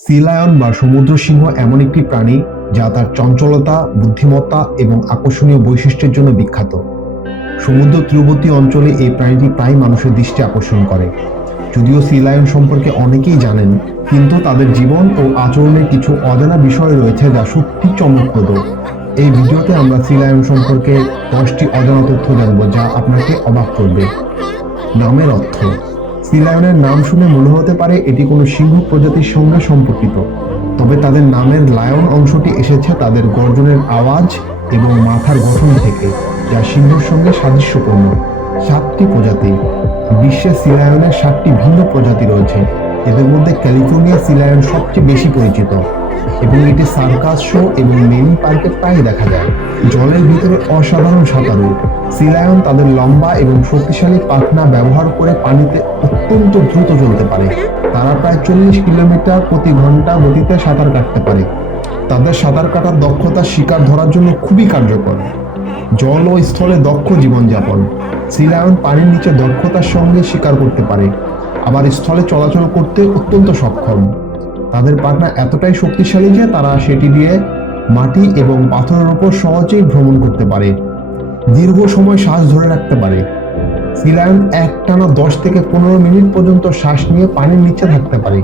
C lion বা সমুদ্র সিংহ এমন একটি প্রাণী যা তার চঞ্চলতা, বুদ্ধিমত্তা এবং আকর্ষণীয় বৈশিষ্ট্যের জন্য বিখ্যাত। সমুদ্র তীরবর্তী অঞ্চলে এই প্রাণীটি প্রায় মানুষের দৃষ্টি আকর্ষণ করে। যদিও সি লায়ন সম্পর্কে অনেকেই জানেন, কিন্তু তাদের জীবন ও আচরণের কিছু অজানা বিষয় রয়েছে যা সত্যি চমকপ্রদ। এই ভিডিওতে আমরা সি লায়ন সম্পর্কে দশটি অজানা তথ্য জানব যা আপনাকে অবাক করবে। নামের অর্থ সি লায়নের নাম শুনে মনে হতে পারে এটি কোনো সিংহ প্রজাতির সঙ্গে সম্পর্কিত। তবে তাদের নামের লায়ন অংশটি এসেছে তাদের গর্জনের আওয়াজ এবং মাথার গঠন থেকে, যা সিংহের সঙ্গে সাদৃশ্যপূর্ণ। সাতটি প্রজাতি। বিশ্বে সিলায়নের সাতটি ভিন্ন প্রজাতি রয়েছে। এদের মধ্যে ক্যালিফোর্নিয়া সিলায়ন সবচেয়ে বেশি পরিচিত। এবং এটি সার্কাস শো এবং মেরিন পার্কে প্রায় দেখা যায়। জলের ভিতরে অসাধারণ সাঁতারু। সিলায়ন তাদের লম্বা এবং শক্তিশালী পাখনা ব্যবহার করে পানিতে অত্যন্ত দ্রুত চলতে পারে। তারা প্রায় চল্লিশ কিলোমিটার প্রতি ঘণ্টা গতিতে সাঁতার কাটতে পারে। তাদের সাঁতার কাটার দক্ষতা শিকার ধরার জন্য খুবই কার্যকর। জল ও স্থলে দক্ষ জীবনযাপন। সিলায়ন পানির নিচে দক্ষতার সঙ্গে শিকার করতে পারে। আবার স্থলে চলাচল করতে অত্যন্ত সক্ষম। তাদের পাখনা এতটাই শক্তিশালী যে তারা সেটি দিয়ে মাটি এবং পাথরের উপর সহজেই ভ্রমণ করতে পারে, দীর্ঘ সময় শ্বাস ধরে রাখতে পারে। সিলায়ন একটানা দশ থেকে পনেরো মিনিট পর্যন্ত শ্বাস নিয়ে পানির নিচে থাকতে পারে।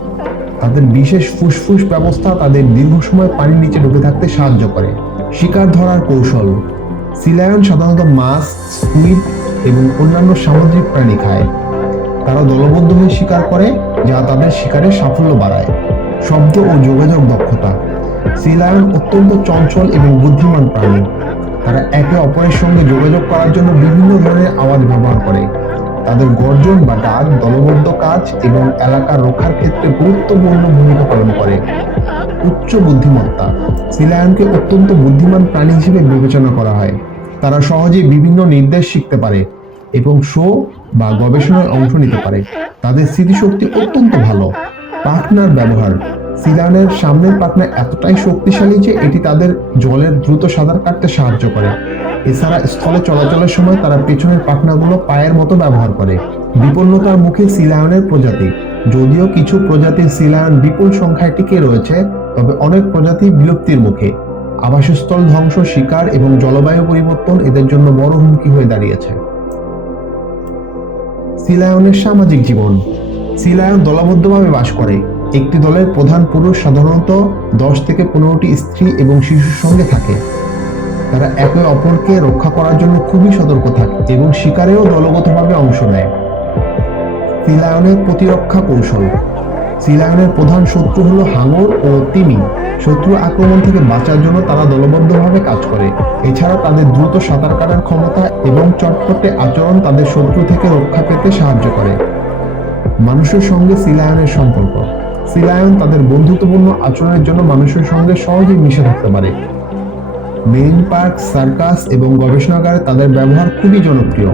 তাদের বিশেষ ফুসফুস ব্যবস্থা তাদের দীর্ঘ সময় পানির নিচে ডুবে থাকতে সাহায্য করে। শিকার ধরার কৌশল। সিলায়ন সাধারণত মাছ, স্কুইড এবং অন্যান্য সামুদ্রিক প্রাণী খায়। তারা দলবদ্ধ হয়ে শিকার করে, যা তাদের শিকারের সাফল্য বাড়ায়। শব্দ ও যোগাযোগ দক্ষতা। সিলায়ন অত্যন্ত চঞ্চল এবং বুদ্ধিমান প্রাণী। তারা একে অপরের সঙ্গে যোগাযোগ করার জন্য বিভিন্ন ধরনের আওয়াজ ব্যবহার করে। তাদের গর্জন বা ডাক, দলবদ্ধ কাজ এবং এলাকা রক্ষার ক্ষেত্রে গুরুত্বপূর্ণ ভূমিকা পালন করে। উচ্চ বুদ্ধিমত্তা। সিলায়নকে অত্যন্ত বুদ্ধিমান প্রাণী হিসেবে বিবেচনা করা হয়। তারা সহজেই বিভিন্ন নির্দেশ শিখতে পারে এবং শো বা গবেষণায় অংশ নিতে পারে। তাদের স্মৃতিশক্তি অত্যন্ত ভালো। পাখনার ব্যবহার। সিলায়নের সামনের পাখনা এতটাই শক্তিশালী যে এটি তাদের জলের দ্রুত সাঁতার কাটতে সাহায্য করে। এছাড়া স্থলে চলাচলের সময় তারা পেছনের পাখনাগুলো পায়ের মতো ব্যবহার করে। বিপন্নতার মুখে সিলায়নের প্রজাতি। যদিও কিছু প্রজাতির সিলায়ন বিপুল সংখ্যায় টিকে রয়েছে, তবে অনেক প্রজাতি বিলুপ্তির মুখে। আবাসস্থল ধ্বংস, শিকার এবং জলবায়ু পরিবর্তন এদের জন্য বড় হুমকি হয়ে দাঁড়িয়েছে। সিলায়নের সামাজিক জীবন। সিলায়ন দলবদ্ধভাবে বাস করে। একটি দলের প্রধান পুরুষ সাধারণত দশ থেকে পনেরোটি স্ত্রী এবং শিশুর সঙ্গে থাকে। তারা একে অপরকে রক্ষা করার জন্য খুবই সতর্ক থাকে এবং শিকারেও দলগতভাবে অংশ নেয়। সিলায়নের প্রতিরক্ষা কৌশল। সিলায়নের প্রধান শত্রু হলো হাঙর ও তিমি। শত্রু আক্রমণ থেকে বাঁচার জন্য তারা দলবদ্ধভাবে কাজ করে। এছাড়া তাদের দ্রুত সাঁতার কাটার ক্ষমতা এবং চটপটে আচরণ তাদের শত্রু থেকে রক্ষা পেতে সাহায্য করে। মানুষের সঙ্গে সিলায়নের সম্পর্ক। সিলায়ন তাদের বন্ধুত্বপূর্ণ আচরণের জন্য মানুষের সঙ্গে সহজেই মিশে থাকতে পারে। মেরিন পার্ক, সার্কাস এবং গবেষণাগারে তাদের ব্যবহার খুবই জনপ্রিয়,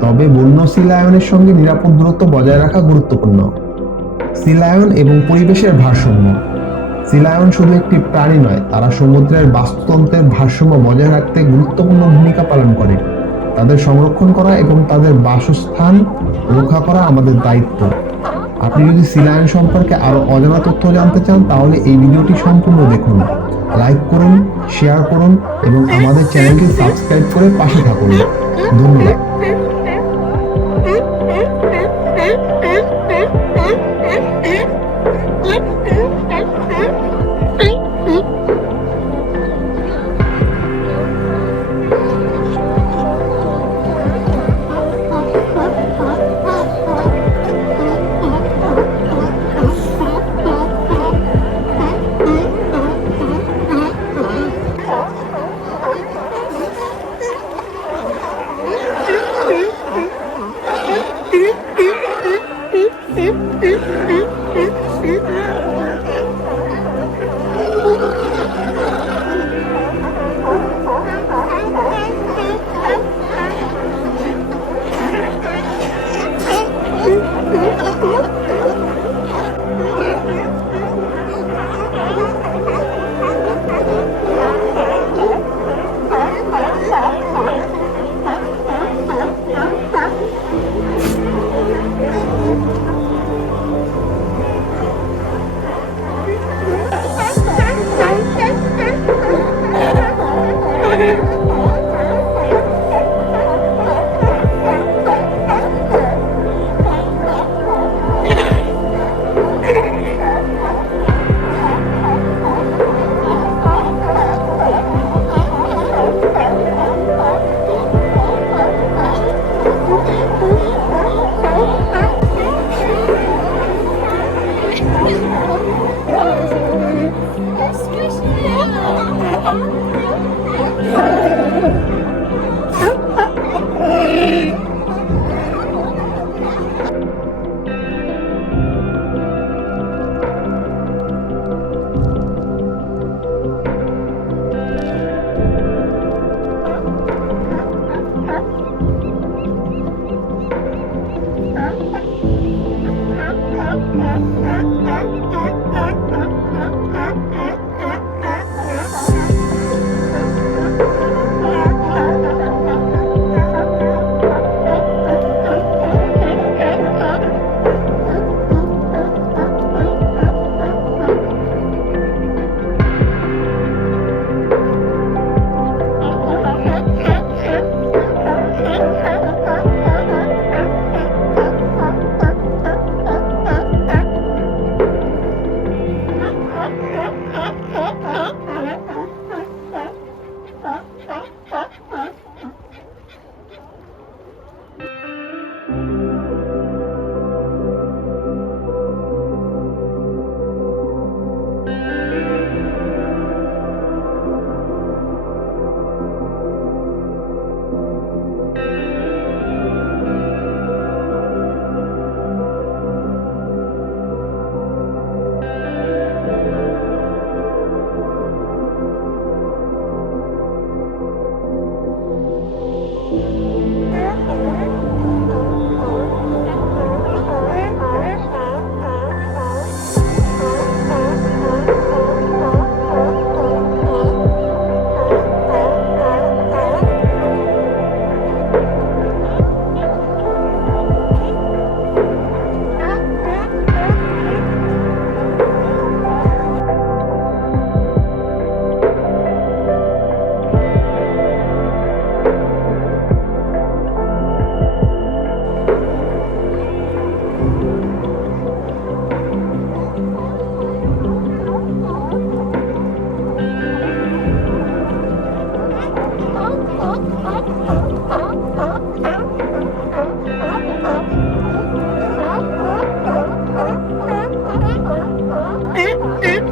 তবে বন্য সিলায়নের সঙ্গে নিরাপদ দূরত্ব বজায় রাখা গুরুত্বপূর্ণ। সিলায়ন এবং পরিবেশের ভারসাম্য। সিলায়ন শুধু একটি প্রাণী নয়, তারা সমুদ্রের বাস্তুতন্ত্রের ভারসাম্য বজায় রাখতে গুরুত্বপূর্ণ ভূমিকা পালন করে। তাদের সংরক্ষণ করা এবং তাদের বাসস্থান রক্ষা করা আমাদের দায়িত্ব। আপনি যদি সিলায়ন সম্পর্কে আরও অজানা তথ্য জানতে চান, তাহলে এই ভিডিওটি সম্পূর্ণ দেখুন। লাইক করুন, শেয়ার করুন এবং আমাদের চ্যানেলটি সাবস্ক্রাইব করে পাশে থাকুন। ধন্যবাদ।